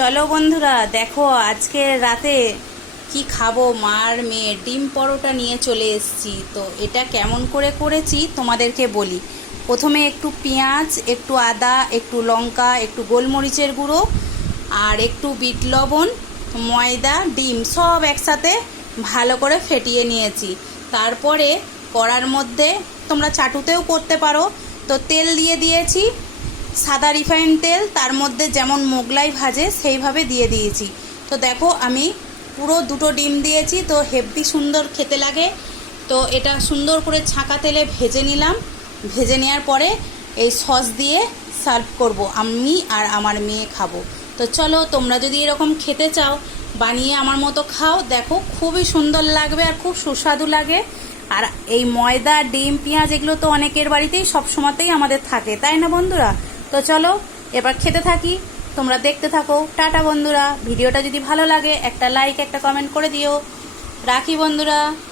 চলো বন্ধুরা, দেখো আজকে রাতে কি খাবো। মার মেয়ে ডিম পরোটা নিয়ে চলে এসেছি। তো এটা কেমন করে করেছি তোমাদেরকে বলি। প্রথমে একটু পেঁয়াজ, একটু আদা, একটু লঙ্কা, একটু গোলমরিচের গুঁড়ো আর একটু বিট লবণ, ময়দা, ডিম সব একসাথে ভালো করে ফেটিয়ে নিয়েছি। তারপরে কড়ার মধ্যে তোমরা চাটুতেও করতে পারো, তো তেল দিয়ে দিয়েছি, সাদা রিফাইন তেল। তার মধ্যে যেমন মোগলাই ভাজে সেইভাবে দিয়ে দিয়েছি। তো দেখো আমি পুরো 2টো ডিম দিয়েছি, তো হেভি সুন্দর খেতে লাগে। তো এটা সুন্দর করে ছাঁকা তেলে ভেজে নিলাম। ভেজে নেওয়ার পরে এই সস দিয়ে সার্ভ করব, আমি আর আমার মেয়ে খাবো। তো চলো, তোমরা যদি এরকম খেতে চাও বানিয়ে আমার মতো খাও। দেখো খুবই সুন্দর লাগবে আর খুব সুস্বাদু লাগে। আর এই ময়দা, ডিম, পেঁয়াজ এগুলো তো অনেকের বাড়িতেই সব সময়তেই আমাদের থাকে, তাই না বন্ধুরা? তো চলো এবার খেতে থাকি, তোমরা দেখতে থাকো। টাটা বন্ধুরা, ভিডিওটা যদি ভালো লাগে একটা লাইক, একটা কমেন্ট করে দিও। রাখি বন্ধুরা।